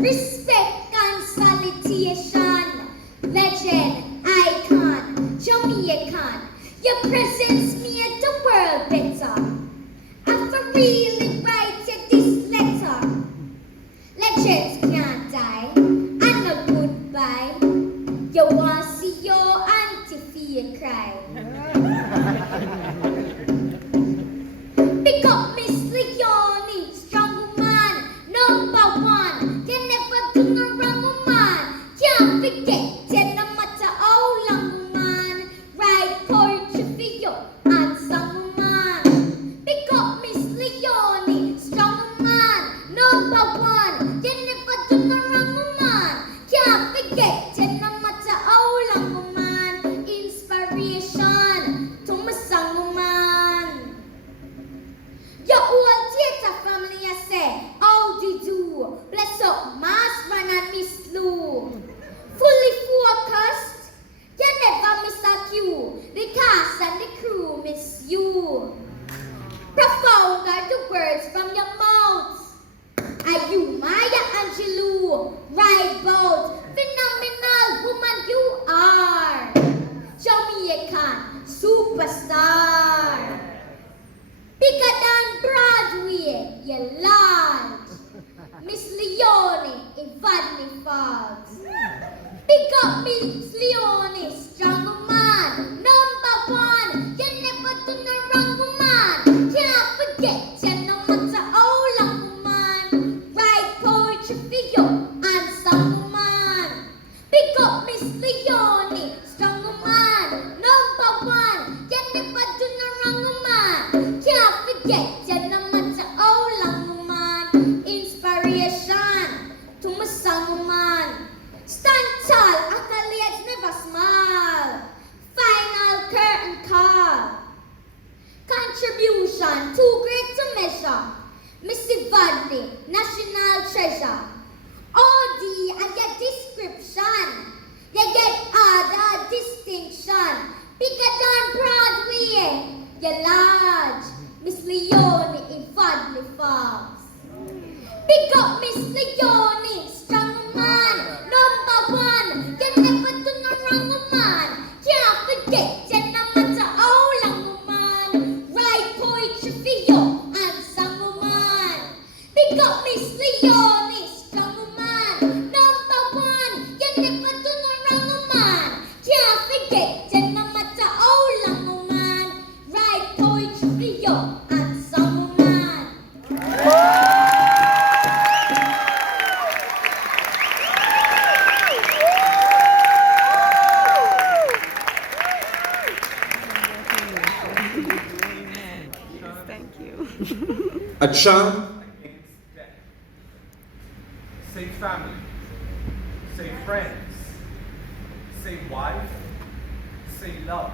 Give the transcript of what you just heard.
Respect and salutation. Legend, icon, Jamaican. Your presence made the world better. I for really write you this letter. Legends can't die, and no goodbye. You want to see your aunty Faye cry. Pick up Miss Leonie, strong woman, number one. You never do no wrong woman. Can't forget you no matter how long woman. Write poetry for you and some woman. Pick up Miss Leonie, strong woman, number one. You never do no wrong woman. Can't forget you no matter how long woman. Inspiration to my song woman. Your whole theater family, I say, howdeedoo. Bless up, Mass Run and Miss Lou. Fully focused, you never miss a cue. The cast and the crew miss you. Profound are the words from your mouth. Are you Maya Angelou? Right, bout. Phenomenal woman you are. Jamaican superstar. Bigger than Broadway, you large. Miss Leonie in Valley Falls. Pick up Miss Leonie, strong woman, number one. You never do no wrong woman. Can't forget you no matter how long woman. Write poetry for you and some woman. Pick up Miss Leonie, strong woman, number one. You never do no wrong woman. Can't forget you no matter how long woman. Inspiration to my song woman. Stand tall, accolades never smile. Final curtain call. Contribution too great to measure. Missy Valley, national treasure. OD and your description. You get other distinction. Bigger than Broadway, you large. Miss Leonie in Valley Falls. Pick up Miss Leonie, strong woman, number one. You never do no wrong woman. Can't forget you no matter how long woman. Write poetry for you and some woman. Pick up Miss Leonie, strong woman, number one. You never do no wrong woman. Can't forget you no matter how long woman. Write poetry for you and some woman. Thank you. A chant against death. Say family. Say friends. Say wife. Say love.